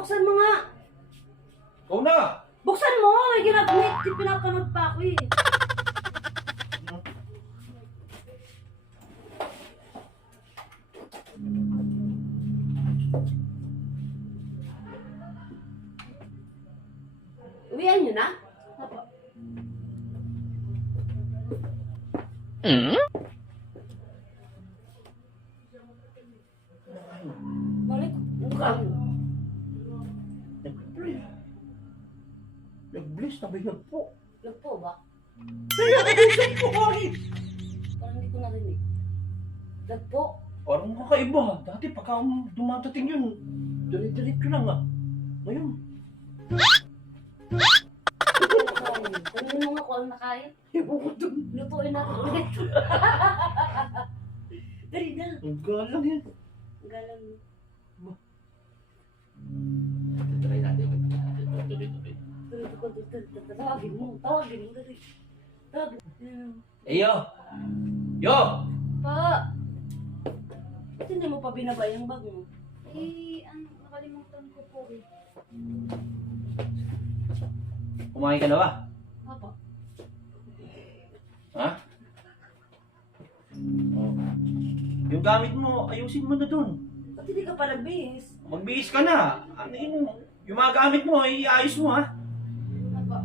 buksan mo nga. Ikaw na! Buksan mo! May ginagawa. Pinapanood pa ako eh. Uwian nyo na? Apo. Balik. Nag-bless na may nagpo. Nagpo ba? Kaya nag-bless po ay! Parang hindi ko narinig. Nagpo? Parang kakaiba. Dati pagka dumadating yun, dilit-dilit ko lang ah. Ngayon, Tanungin mo nga kung ano nakain. ibo ko dun. Lutuin natin ulit. Dali na. Ang galang yan. Ang galang mo. Try natin. Tuloy-tuloy. Tawagin mo. Tawagin mo. Dali. Tawagin. Yo! Yo! Pa! Ba't hindi mo pa binabay ang bag mo? Nakalimutan ko po eh. Kumain ka na ba? Papa. Ha? Oh. Yung gamit mo, ayusin mo na dun. Ba't hindi ka pa nagbihis? Magbihis ka na. Ano yun? Yung mga gamit mo, iayos mo ha. Papa.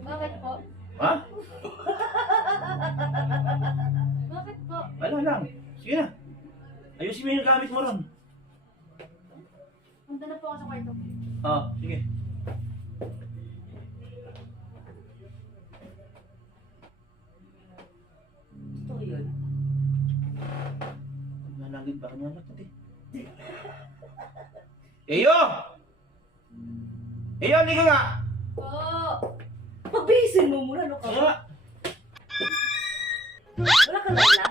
Bakit po? Ha? Bakit po? Wala lang. Sige na. Ayusin mo yung gamit mo ron. Punta na po ako sa kwarto. Sige. Ito yun. Malagit ba kanya natin? Eyo! Eyo, hindi ka nga! Po! Pagbihisin mo muna, ano ka Ano ba? nga? Wala ka lala?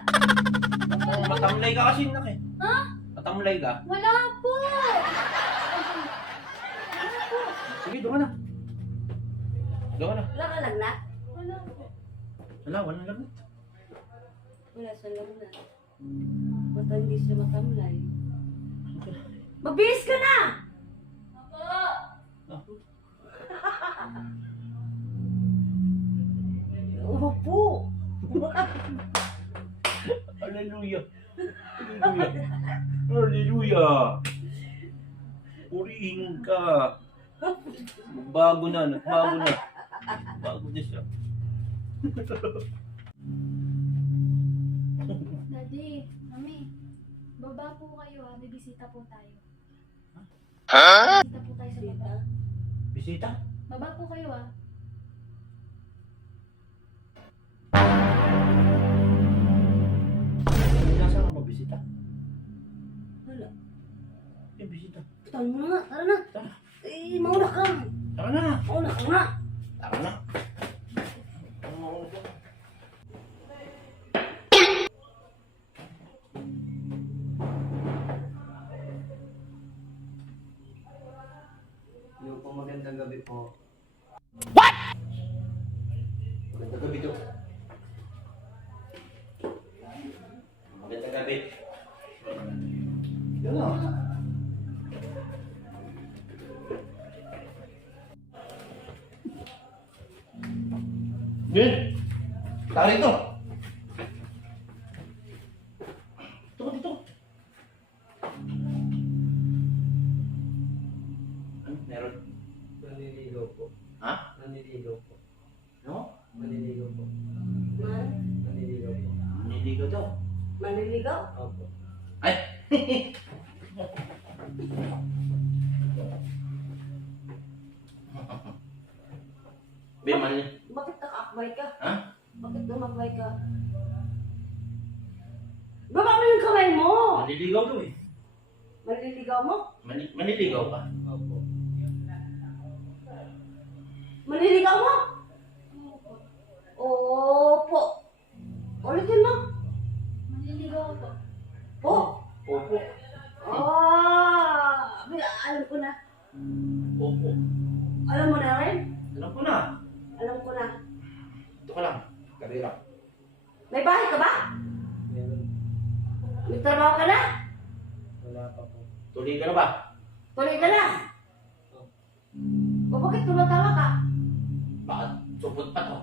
Matamlay ka kasi nak eh. Ha? Matamlay ka. Wala po! Sige, doon ka na. Doon ka na. Wala ka lala? Wala po. Wala, walang lagnat. Wala sa lala. Basta hindi siya matamlay. Magbihis ka na! Papa! Opo! Hallelujah. Hallelujah. Hallelujah. Purihin ka. Bago na, nagbago na. Bago na siya. Daddy, Mami, baba po kayo ha. May bisita po tayo. Bisita po tayo sa baba. Bisita? Baba po kayo ha. Nasaan ka mabisita? Wala. Eh, bisita. Tawag mo na nga. Tara na. Tara. Eh, mauna ka. Tara na. Mauna ka nga. Tara na. Mauna ka. Yung po, magandang gabi po. Magandang gabi to. Magandang gabi. Yan o. Good. Tara ito. Ito, dito. Ano, meron? Naniligaw po. Ha? Naniligaw po. No? Naniligaw po. Man, Naniligaw po. Niligaw daw. manliligaw. Opo. Ay! Be, mali. Bakit nakaakbay ka? Ha? Bakit umakbay ka? Baba mo yung kamay mo! Manliligaw daw eh. Manliligaw mo? Manliligaw ka? Opo. Manliligaw mo? Opo. Ulitin mo. Manliligaw po. Po. Opo. Alam ko na. Opo. Alam mo na rin? Alam ko na. Alam ko na. Ito ka lang. Karira. May bahay ka ba? Meron. May trabaho ka na? Wala Wala pa po. Tuloy ka na ba? Tuloy ka na. O bakit tumatawa ka? Bakit? Supot pa to.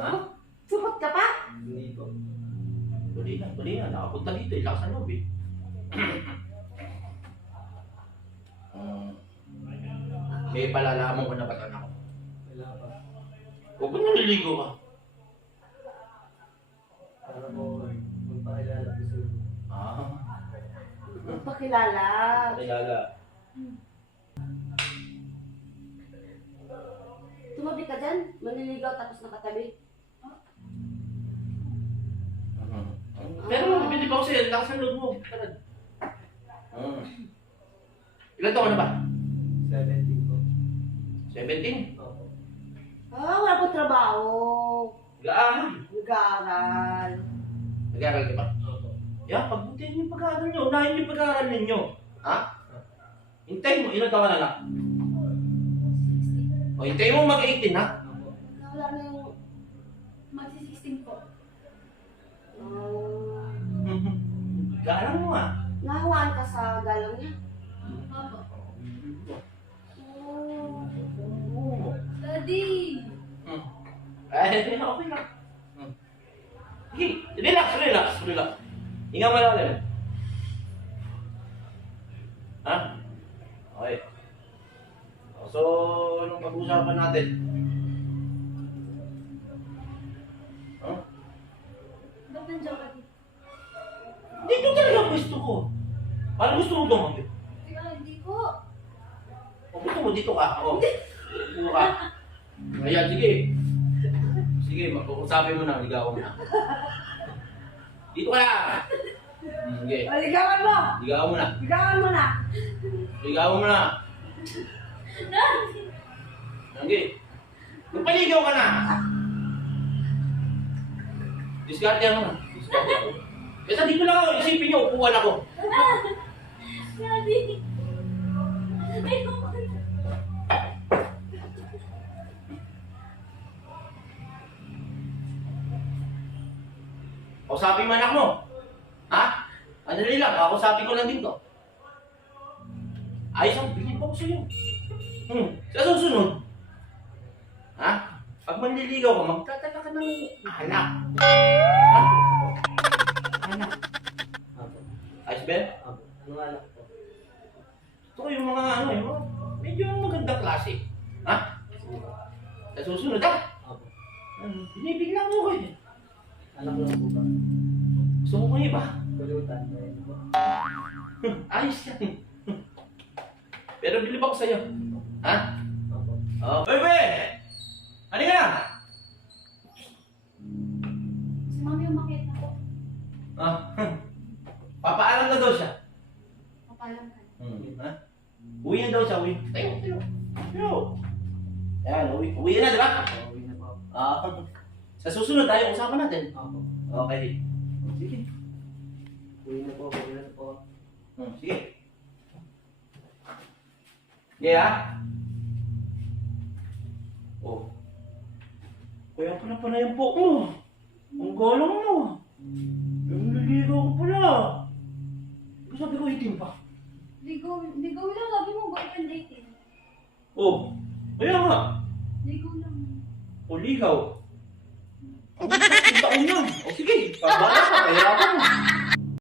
Ha? Sumot ka pa? Hindi po. Tuloy na. Nakapunta dito. Ilakas ang loob eh. May palalaman ko na ba anak ko? Wala pa. Huwag mo naliligo ka. Para po magpakilala po sa inyo. Pakilala. Kilala. Tumabi ka dyan. Maniligaw tapos nakatabi. Pero bili ba ako sa'yo? Lakas ang loob mo. Tara. Ilan taon na ba? 17 po. 17? Opo. Wala po trabaho. Nag-aaral. Nag-aaral. Nag-aaral ka ba? Opo. Yan, pagbutihin yung pag-aaral nyo. Unahin yung pag-aaral ninyo. Ha? Hintayin mo. Ilan taon na lang? 16. O, hintayin mo mag-18 ha? Opo. Wala na yung... Magsi-16 po. Galang mo ha? Nahawaan ka sa galang niya. Opo. Oh. Daddy! Ay, okay lang. Sige, relax. Hinga mo lang ulit. Ha? Okay. So, anong pag-usapan natin? Huh? Ba't nandiyan ka dito? Dito talaga ang gusto ko. Paano gusto mo tumawag? Kaya hindi ko. O gusto mo dito ka? O. Dito ka. Ayan, sige. Sige, mag-usapin mo na. Ligawan mo na. Dito ka na. Sige. Ligawan mo! Ligawan mo na. Ligawan mo na! Ligawan mo na. Sige. Magpaligaw ka na. Diskarte mo na. Diskarte ako. Kasi dito lang ako. Isipin niyo, upuan ako. Daddy! Ayoko. Kausapin mo anak mo. Ha? Andali lang, kausapin ko lang dito. Ayos ang bilib ako sa'yo. Sa susunod. Ha? Pag manliligaw ka, magtatala ka ng anak. Ha? Anak. Opo. Ayos ba? Opo. Ano nga lang po? Ito yung mga yung mga medyo magandang klase. Ha? Sige po. Sa susunod ha? Opo. Binibigla mo ko eh. Anak lang po ba? Gusto mo ko iba? Pulutan. Ayun po. Ayos yan. Pero bilib ako sa'yo. Ha? Opo. Oh. Bebe! Ano ka na? Si Mami umakit na po. Ah, papaalam na daw siya. Papalam ka. Ha? Uwi na daw siya, uwi. Tayo. Ayan, uwi na, di ba? Pauwi na po. Sa susunod tayo, usapan natin. Opo. Okay. Sige. Uwi na po. Uwi na po. Sige. Sige ha? Oh. Kaya pala pala yung po mo. Ang galang mo. Naliligaw ko pala. Sabi ko itim pa. Ligaw lang. Lagi mo boyfriend dating. Oh. Kaya nga. Ligaw lang. O ligaw. Ang taon yan. O sige. Pababa